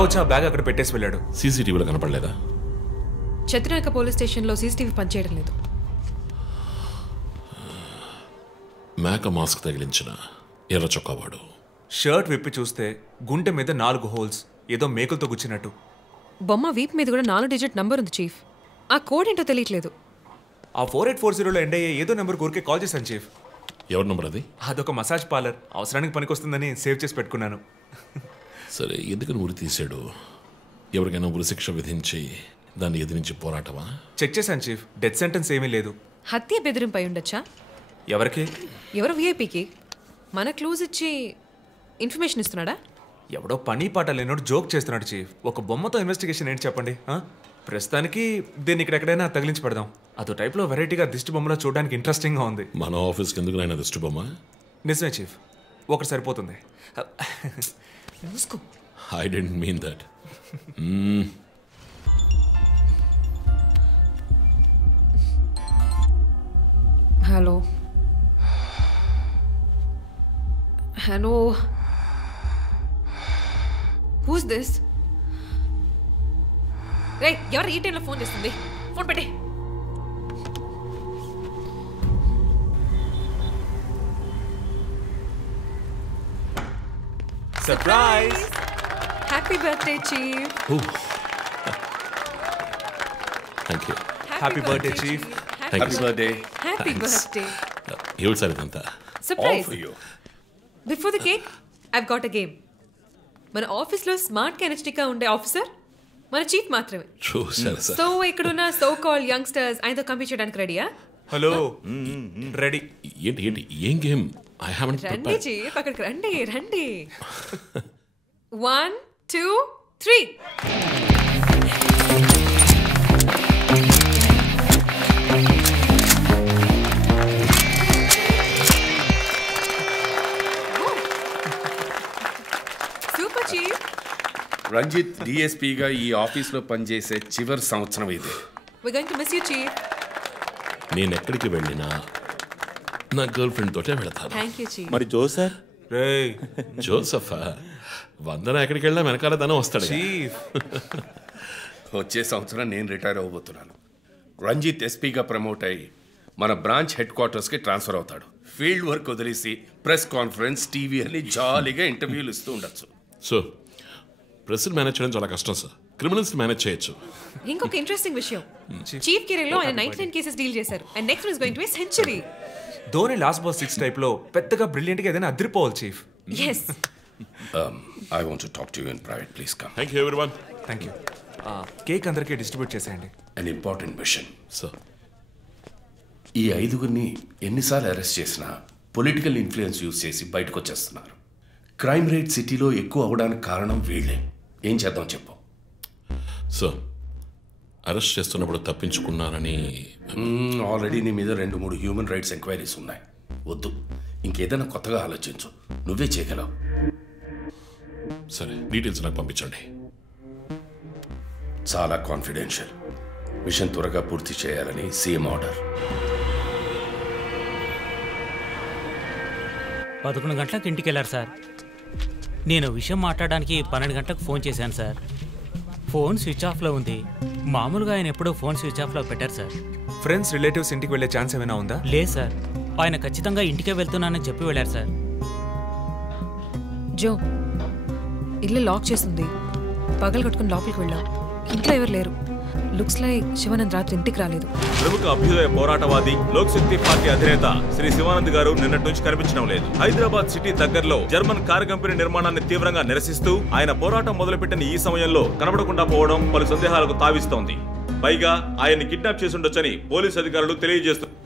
ఎవడో వచ్చి ఆ బ్యాగ్ అక్కడ పెట్టేసి వెళ్ళాడు. సీసీటీవీలో కనపడలేదా? చత్రనాక పోలీస్ స్టేషన్లో సీసీటీవీ పనిచేయడం లేదు. మేక మాస్క్ తగిలించిన ఎర్ర చొక్కావాడు. షర్ట్ విప్పి చూస్తే గుంటె మీద 4 హోల్స్, ఏదో మేకులతో గుచ్చినట్టు. బొమ్మ వీప్ మీద కూడా 4 డిజిట్ నంబర్ ఉంది చీఫ్. ఆ కోడ్ ఏంటో తెలియట్లేదు. ఆ 4840లో ఎండ్ అయ్యే ఏదో నెంబర్ ఊరికే కాల్ చేశాను చీఫ్. ఎవరి నెంబర్ అది? అదొక మసాజ్ పార్లర్, అవసరానికి పనికొస్తుందని సేవ్ చేసి పెట్టుకున్నాను. సరే, ఎందుకని ఉరి తీశాడు? ఎవరికైనా ఉరి శిక్ష విధించి దాన్ని ఎదిరించి పోరాటమా? చెక్ చేశాను చీఫ్, డెత్ సెంటెన్స్ ఏమీ లేదు. హత్య బెదిరింపై ఉండొచ్చా? ఎవరికి? ఎవరు విఐపీకి మన క్లూజ్ ఇచ్చి ఇన్ఫర్మేషన్ ఇస్తున్నాడా? ఎవడో పని పాట లేనోడు జోక్ చేస్తున్నాడు చీఫ్. ఒక బొమ్మతో ఇన్వెస్టిగేషన్ ఏంటి చెప్పండి. ప్రస్తుతానికి దీన్ని ఇక్కడెక్కడైనా తగిలించి పెడదాం. అదో టైప్లో వెరైటీగా దిష్టి బొమ్మలో చూడడానికి ఇంట్రెస్టింగ్గా ఉంది. మన ఆఫీస్కి ఎందుకు నాయన దిష్టి బొమ్మ? నిజమే చీఫ్, ఒకటి సరిపోతుంది. I don't mean that. Hello hello, who's this? రే, ఎవరు ఈ టైంలో ఫోన్ చేస్తుంది? ఫోన్ పెట్టే. Surprise! Happy birthday chief. Thank you. Happy birthday chief. Happy birthday. Happy birthday. ఏమిటి సార్ ఇదంతా? Surprise. Before the cake I've got a game. మన ఆఫీస్లో స్మార్ట్ కెనెస్టిక్గా ఉండే ఆఫీసర్ మన చీఫ్ మాత్రమే. చూసారు సార్. సో ఇక్కడున్న సో కాల్డ్ యంగ్స్టర్స్ ఆయనతో కంపీట్ చేయడానికి రెడీయా? Hello, ready. ఏంటి ఏంటి ఏం గేమ్? ఐ హావెంట్ రండి ప్రిపేర్డ్. చీఫ్, అక్కడికి రండి రండి. 1 2 3. Super chief. రంజిత్ డిఎస్పీగా ఈ ఆఫీస్లో పనిచేసే చివరి సంవత్సరం ఇది. We're going to miss you, chief. నేను ఎక్కడికి వెళ్ళినా నా గర్ల్ ఫ్రెండ్ తోటే వెళతాను. Thank you, chief. మరి జోసర్? రేయ్ జోసఫా, వందన ఎక్కడికి వెళ్ళినా వెనకాల తన వస్తాడు. చీఫ్, వచ్చే సంవత్సరం నేను రిటైర్ అవ్వబోతున్నాను. రంజిత్ ఎస్పీగా ప్రమోట్ అయ్యి మన బ్రాంచ్ హెడ్ క్వార్టర్స్కి ట్రాన్స్ఫర్ అవుతాడు. ఫీల్డ్ వర్క్ వదిలేసి ప్రెస్ కాన్ఫరెన్స్, టీవీ అని జాలీగా ఇంటర్వ్యూలు ఇస్తూ ఉండొచ్చు. సో ప్రెస్ని మేనేజ్ చేయడం చాలా కష్టం సార్. క్రిమినల్స్ మేనేజ్ చేయొచ్చు. ఇంకొక ఇంట్రెస్టింగ్ విషయం, చీఫ్ కెరీర్ లో ఆయన 99 కేసెస్ డీల్ చేశారు. And next one is going to be century. Dhoni last ball 6 type లో పెద్దగా బ్రిలియంట్ గా ఏదైనా అదిరిపోవాలి chief. yes. I want to talk to you in private. Please come. Thank you everyone. Thank you. Cake అందరికీ distribute చేసేయండి. An important mission. Sir, ఈ 5గురిని ఎన్నిసార్లు arrest చేసినా political influence use చేసి బయటకు వచ్చేస్తున్నారు. క్రైమ్ రేట్ సిటీలో ఎక్కువ అవడానికి కారణం వీళ్ళే. ఏం చేద్దాం చెప్పు. సార్, అరెస్ట్ చేస్తున్నప్పుడు తప్పించుకున్నారని ఆల్రెడీ నీ మీద 2-3 హ్యూమన్ రైట్స్ ఎంక్వైరీస్ ఉన్నాయి. వద్దు, ఇంకేదైనా కొత్తగా ఆలోచించు. నువ్వే చేయగలవు. సరే, డీటెయిల్స్ నాకు పంపించండి. చాలా కాన్ఫిడెన్షియల్. మిషన్ త్వరగా పూర్తి చేయాలని సీఎం ఆర్డర్. 11 గంటలకు ఇంటికి వెళ్ళారు సార్. నేను విషయం మాట్లాడడానికి 12 గంటలకు ఫోన్ చేశాను సార్. ఫోన్ స్విచ్ ఆఫ్లో ఉంది. మామూలుగా ఆయన ఎప్పుడూ ఫోన్ స్విచ్ ఆఫ్లో పెట్టారు సార్. ఫ్రెండ్స్, రిలేటివ్స్ ఇంటికి వెళ్ళే ఛాన్స్ ఏమైనా ఉందా? లేదు సార్, ఆయన ఖచ్చితంగా ఇంటికే వెళ్తున్నానని చెప్పి వెళ్ళారు సార్. జో, ఇల్లు లాక్ చేస్తుంది. పగలు కట్టుకుని లోపలికి వెళ్ళాం. ఇంట్లో ఎవరు లేరు. లుక్స్ లైక్ శివానంద్ రాత్రి ఇంటికి రాలేదు. ప్రముఖ అభ్యుదయ పోరాటవాది లోక్ శక్తి పార్టీ అధినేత శ్రీ శివానంద్ గారు నిన్నటి నుంచి కనిపించడం లేదు. హైదరాబాద్ సిటీ దగ్గరలో జర్మన్ కార్ కంపెనీ నిర్మాణాన్ని తీవ్రంగా నిరసిస్తూ ఆయన పోరాటం మొదలుపెట్టిన ఈ సమయంలో కనబడకుండా పోవడం పలు సందేహాలకు తావిస్తోంది. పైగా ఆయన్ని కిడ్నాప్ చేసి ఉండొచ్చని పోలీసు అధికారులు తెలియజేస్తున్నారు.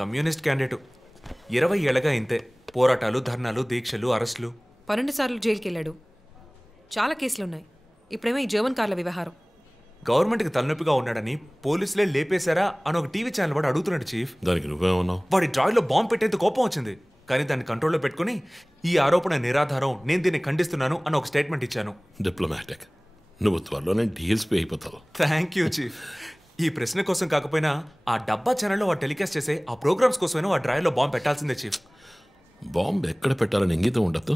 కమ్యూనిస్ట్ క్యాండిడేట్ 20 ఏళ్లగా ఇంతే. పోరాటాలు, ధర్నాలు, దీక్షలు, అరెస్టులు. 12 సార్లు జైలుకి వెళ్ళాడు. చాలా కేసులు ఉన్నాయి. ఇప్పుడేమో ఈ జర్మన్ కార్ల వ్యవహారం. గవర్నమెంట్కి తలనొప్పిగా ఉన్నాడని పోలీసులే లేపేశారా అని ఒక టీవీ ఛానల్ వాడు అడుగుతున్నాడు చీఫ్. దానికి నువ్వేమన్నావు? వాడి డ్రాయిలో బాంబు పెట్టేందుకు కోపం వచ్చింది, కానీ దాన్ని కంట్రోల్లో పెట్టుకుని ఈ ఆరోపణ నిరాధారం, నేను దీన్ని ఖండిస్తున్నాను అని ఒక స్టేట్మెంట్ ఇచ్చాను. డిప్లొమాటిక్. నువ్వు త్వరలోనే డిఎస్పీ అయిపోతావు. Thank you chief. ఈ ప్రశ్న కోసం కాకపోయినా ఆ డబ్బా ఛానల్లో వాడు టెలికాస్ట్ చేసే ఆ ప్రోగ్రామ్స్ కోసమైనా వాడు డ్రాయిలో బాంబు పెట్టాల్సిందే చీఫ్. బాంబు ఎక్కడ పెట్టాలని ఇంగితం ఉండద్దు.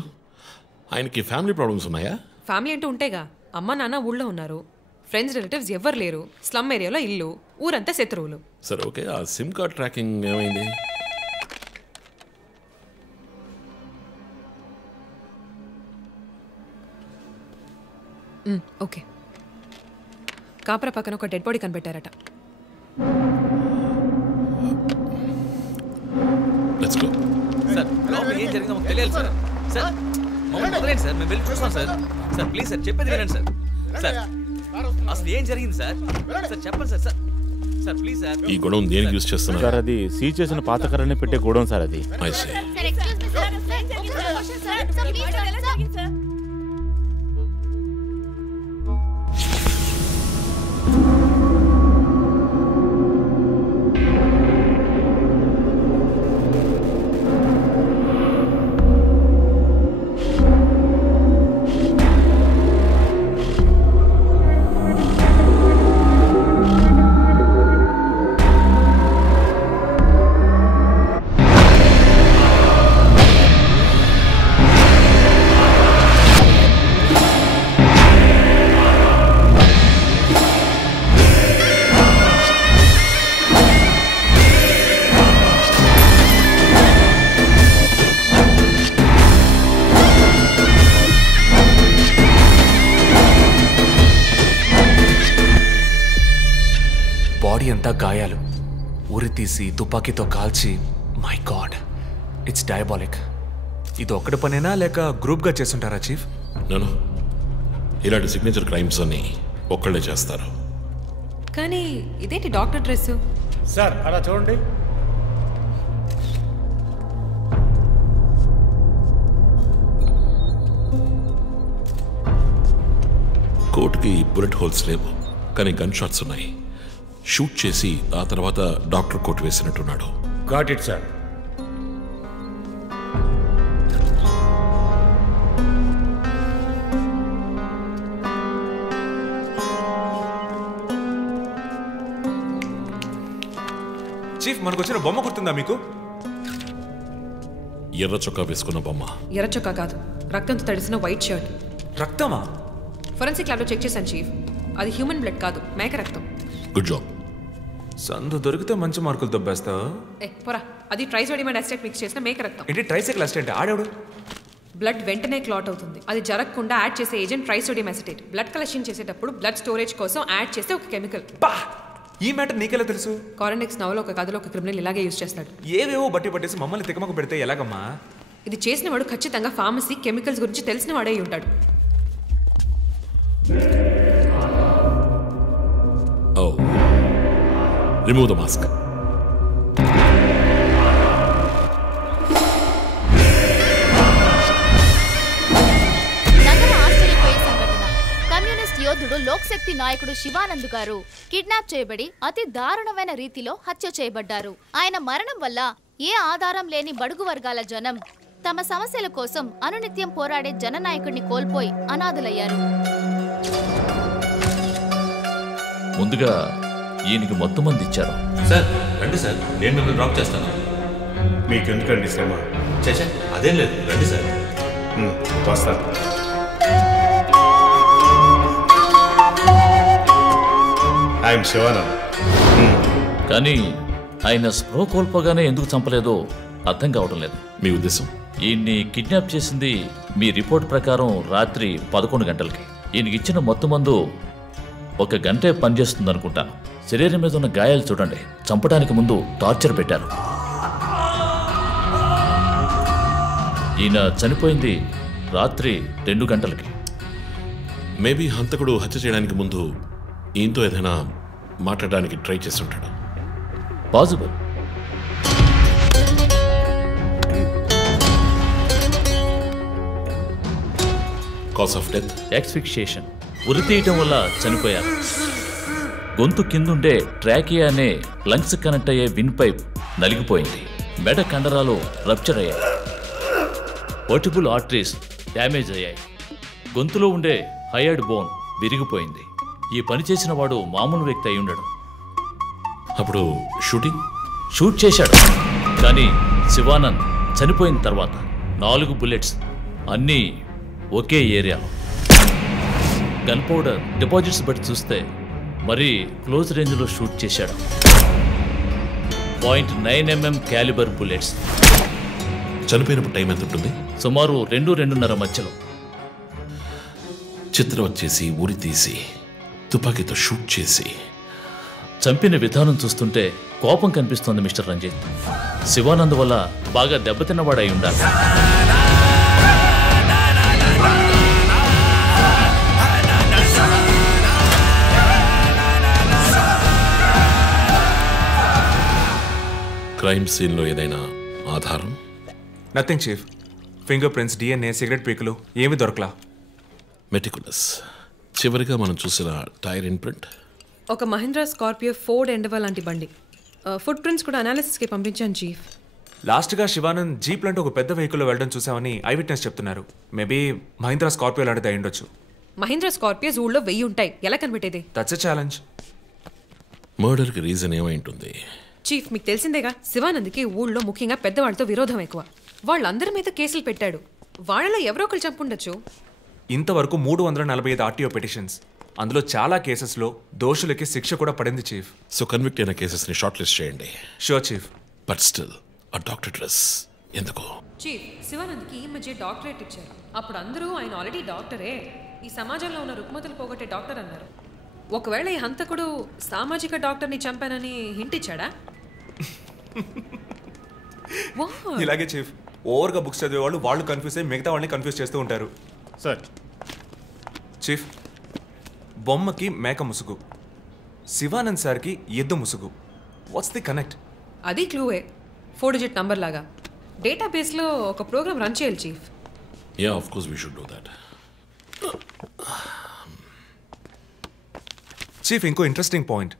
ఆయనకి ఫ్యామిలీ ప్రాబ్లమ్స్ ఉన్నాయా? ఫ్యామిలీ అంటూ ఉంటేగా, అమ్మ నాన్న ఊళ్ళో ఉన్నారు, ఫ్రెండ్స్ రిలేటివ్స్ ఎవ్వరు లేరు, స్లమ్ ఏరియాలో ఇల్లు, ఊరంతా శత్రువులు. సరే ఓకే, ఆ సిమ్ కార్డ్ ట్రాకింగ్ ఏమైంది? ఓకే. కాపరా పక్కన ఒక డెడ్ బాడీ కనిపెట్టారట. Let's go. సార్ లోపల ఏం జరిగిందో మాకు తెలియాలి సార్. సార్ మమ్మల్ని వదిలేండి సార్, మేము వెళ్ళి చూస్తాం సార్. సార్ ప్లీజ్ సార్, చెప్పేది వినండి సార్. సార్ అసలు ఏం జరిగింది సార్? సార్ చెప్పండి sir. Sir sir please sir. ఈ గొడవ దేనికి యూజ్ చేస్తున్నారు సార్? అది సీజ్ చేసిన పాత కర్రని పెట్టే గోడౌన్ సార్ అది. I see. బాడీ అంతా గాయాలు, ఉరి తీసి తుపాకీతో కాల్చి, మై గాడ్, ఇట్స్ డయాబాలిక్. ఇది ఒక్కడి పనేనా లేక గ్రూప్గా చేస్తుంటారా చీఫ్? నేను ఇలాంటి సిగ్నేచర్ క్రైమ్స్ అన్ని ఒక్కళ్ళే చేస్తారు. కానీ ఇదేంటి డాక్టర్ డ్రెస్? సార్ అలా చూడండి. కోట్కి బుల్లెట్ హోల్స్ లేవు, కానీ గన్ షాట్స్ ఉన్నాయి. షూట్ చేసి ఆ తర్వాత డాక్టర్ కోట్ వేసినట్టున్నాడు. Got it sir. చీఫ్, మనకు వచ్చిన బొమ్మ గుర్తుందా మీకు? ఎర్ర చొక్కా వేసుకున్న బొమ్మ. ఎర్ర చొక్కా కాదు, రక్తంతో తడిసిన వైట్ షర్ట్. రక్తమా? ఫోరెన్సిక్ ల్యాబ్లో చెక్ చేశాను చీఫ్, అది హ్యూమన్ బ్లడ్ కాదు, మేక రక్తం. Good job. సందు దొరికితే మంచి మార్కులు దొబ్బేస్తావు. పోరా, అది ట్రైసోడియం అండ్ అసిటేట్ మిక్స్ చేసిన మేక రక్తం. ఏంటి ట్రైసైకిల్ అసిస్టెంట్? ఆడాడు. బ్లడ్ వెంటనే క్లాట్ అవుతుంది. అది జరగకుండా యాడ్ చేసే agent trisodium acetate. Blood collection చేసేటప్పుడు బ్లడ్ స్టోరేజ్ కోసం యాడ్ చేసే ఒక కెమికల్. బా, ఈ మ్యాటర్ నీకెలా తెలుసు? కారెనిక్స్ నవలో ఒక కథలో ఒక క్రిమినల్ ఇలాగే యూజ్ చేస్తాడు. ఏవేవో బట్టి పట్టేసి మమ్మల్ని తికమక పెడితే ఎలాగమ్మా? ఇది చేసిన వాడు ఖచ్చితంగా ఫార్మసీ కెమికల్స్ గురించి తెలిసిన వాడే ఉంటాడు. Oh. Remove the mask. నగర ఆశ్చర్యపోయే సంఘటన. కమ్యూనిస్ట్ యోధుడు లోక్శక్తి నాయకుడు శివానంద్ గారు కిడ్నాప్ చేయబడి అతి దారుణమైన రీతిలో హత్య చేయబడ్డారు. ఆయన మరణం వల్ల ఏ ఆధారం లేని బడుగు వర్గాల జనం తమ సమస్యల కోసం అనునిత్యం పోరాడే జననాయకుడిని కోల్పోయి అనాథులయ్యారు. ముందుగా ఈయనకి మొత్తం మంది ఇచ్చారు. సార్ రండి సార్, నేను మిమ్మల్ని డ్రాప్ చేస్తాను. మీకెందుకండి శ్రమ? చేసా అదేం లేదు, రండి సార్. వస్తాను. ఐఎమ్ శివానంద్. కానీ ఆయన స్ప్రో కోల్పోగానే ఎందుకు చంపలేదో అర్థం కావడం లేదు. మీ ఉద్దేశం? ఈయన్ని కిడ్నాప్ చేసింది మీ రిపోర్ట్ ప్రకారం రాత్రి 11 గంటలకి. ఈయనకి ఇచ్చిన మొత్తం మందు 1 గంటే పనిచేస్తుంది అనుకుంటాను. శరీరం మీద ఉన్న గాయాలు చూడండి, చంపడానికి ముందు టార్చర్ పెట్టారు. ఈయన చనిపోయింది రాత్రి 2 గంటలకి. మేబీ హంతకుడు హత్య చేయడానికి ముందు ఈయనతో ఏదైనా మాట్లాడడానికి ట్రై చేస్తుంటాడు. Possible. Cause of death asphyxiation, ఉరి తీయటం వల్ల చనిపోయారు. గొంతు కిందుండే ట్రాకియా అనే లంగ్స్ కనెక్ట్ అయ్యే విన్ పైప్ నలిగిపోయింది. మెడ కండరాలు రప్చర్ అయ్యాయి. వర్టిబుల్ ఆర్టరీస్ డ్యామేజ్ అయ్యాయి. గొంతులో ఉండే హైయర్డ్ బోన్ విరిగిపోయింది. ఈ పని చేసిన వాడు మామూలు వ్యక్తి అయి ఉండడు. అప్పుడు షూట్ చేశాడు. కానీ శివానంద్ చనిపోయిన తర్వాత 4 బుల్లెట్స్ అన్నీ ఒకే ఏరియాలో. గన్ పౌడర్ డిపాజిట్స్ బట్టి చూస్తే మరీ క్లోజ్ రేంజ్లో షూట్ చేశాడు. .9mm calibre bullets. చనిపోయినప్పుడు టైం ఎంత ఉంటుంది? సుమారు 2-2:30 మధ్యలో. చిత్రం వచ్చేసి ఉరి తీసి తుపాకీతో షూట్ చేసి చంపిన విధానం చూస్తుంటే కోపం కనిపిస్తోంది మిస్టర్ రంజిత్. శివానంద్ వల్ల బాగా దెబ్బతిన్నవాడై ఉండాలి. క్రైమ్ సీన్లో ఏదైనా ఆధారం? Nothing chief. Fingerprints, DNA, cigarette పీకులు ఏమీ దొరకలా. మెటికులస్. చివరిగా మనం చూసిన టైర్ ఇన్ప్రింట్ ఒక మహీంద్రా స్కార్పియో ఫోర్డ్ ఎండవా లాంటి బండి. ఫుట్ ప్రింట్స్ కూడా అనాలిసిస్కి పంపించాను చీఫ్. లాస్ట్గా శివానంద్ జీప్ లాంటి ఒక పెద్ద వెహికల్లో వెళ్ళడం చూసామని ఐ విట్నెస్ చెప్తున్నారు. మేబీ మహీంద్రా స్కార్పియో లాంటిది అయి ఉండొచ్చు. మహీంద్రా స్కార్పియోస్ ఊళ్ళో 1000 ఉంటాయి. ఎలా కనిపెట్టేది? That's a challenge. మర్డర్కి రీజన్ ఏమై ఉంటుంది? చీఫ్, మీకు తెలిసిందేగా, శివానంద్కి ఊళ్ళో ముఖ్యంగా పెద్దవాళ్ళతో విరోధం ఎక్కువ. వాళ్ళందరి మీద కేసులు పెట్టాడు. వాళ్ళలో ఎవరో ఒకరు చంపుండొచ్చు. ఇంతవరకు 345 RTO పిటిషన్స్. అందులో చాలా కేసెస్లో దోషులకి శిక్ష కూడా పడింది చీఫ్. సో కన్విక్ట్ అయిన కేసెస్ని షార్ట్ లిస్ట్ చేయండి. Sure chief. బట్ స్టిల్ ఆ డాక్టర్ డ్రెస్ ఎందుకు? చీఫ్, శివానంద్కి ఈ మధ్య డాక్టరేట్ ఇచ్చారు. అప్పుడు అందరూ ఆయన ఆల్రెడీ డాక్టరే, ఈ సమాజంలో ఉన్న రుగ్మతలు పోగొట్టే డాక్టర్ అన్నారు. ఒకవేళ ఈ హంతకుడు సామాజిక డాక్టర్ని చంపానని హింట్ ఇచ్చాడా? ఇలాగే చీఫ్, ఓవర్గా బుక్స్ చదివే వాళ్ళు కన్ఫ్యూజ్ అయ్యి మిగతా వాళ్ళని కన్ఫ్యూజ్ చేస్తూ ఉంటారు. సార్. చీఫ్, బొమ్మకి మేక ముసుగు, శివానంద్ సార్కి ఎద్దు ముసుగు. What's the connect? అది క్లూవే. 4 డిజిట్ నంబర్ లాగా. డేటాబేస్లో ఒక ప్రోగ్రామ్ రన్ చేయాలి chief. Yeah, of course we should do that. Chief, ఇంకో ఇంట్రెస్టింగ్ పాయింట్.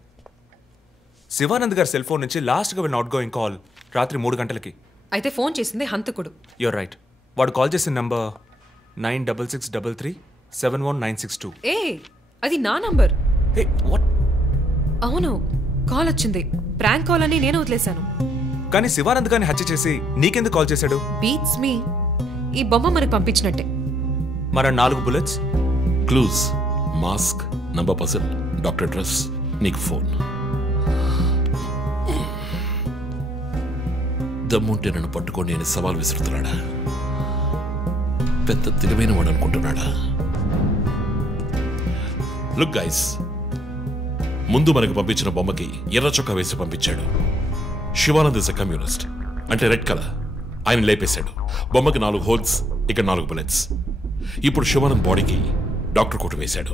శివానంద్ గారి సెల్ ఫోన్ నుంచి లాస్ట్గా వెళ్ళిన అవుట్ గోయింగ్ కాల్ రాత్రి 3 గంటలకి. అయితే ఫోన్ చేసింది హంతకుడు. You're right. వాడు కాల్ చేసిన నంబర్ 9663371962. ఏ, అది నా నంబర్. Hey, what? అవును, కాల్ వచ్చింది. ప్రాంక్ కాల్ అని నేను వదిలేశాను. కానీ శివానంద్ గారిని హత్య చేసి నీకెందుకు కాల్ చేశాడు? బీట్స్ మీ. ఈ బొమ్మ మనకు పంపించినట్టే. మన 4 bullets, clues, mask, number person, doctor dress, నీకు ఫోన్. దమ్ముంటే నన్ను పట్టుకొని నేను సవాల్ విసురుతున్నాడా? పెద్ద తెలివైన వాడు అనుకుంటున్నాడా? లుక్ గైస్, ముందు మనకు పంపించిన బొమ్మకి ఎర్ర చొక్కా వేసి పంపించాడు. శివానంద్ ఇస్ ఎ కమ్యూనిస్ట్, అంటే రెడ్ కలర్. ఆయన లేపేశాడు. బొమ్మకి 4 హోల్స్, ఇక్కడ 4 బుల్లెట్స్. ఇప్పుడు శివానంద్ బాడీకి డాక్టర్ కోట్ వేశాడు.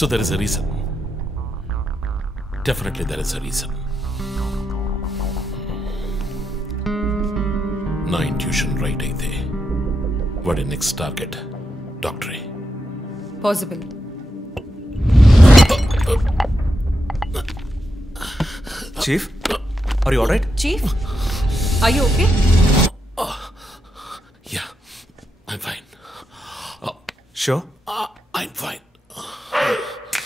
So there is a reason. Definitely there is a reason. నా ఇంట్యూషన్ రైట్ అయితే వాడి నెక్స్ట్ టార్గెట్ డాక్టరే. Possible. Chief, are you alright? Chief, are you okay? Yeah, I'm fine. Sure? I'm fine.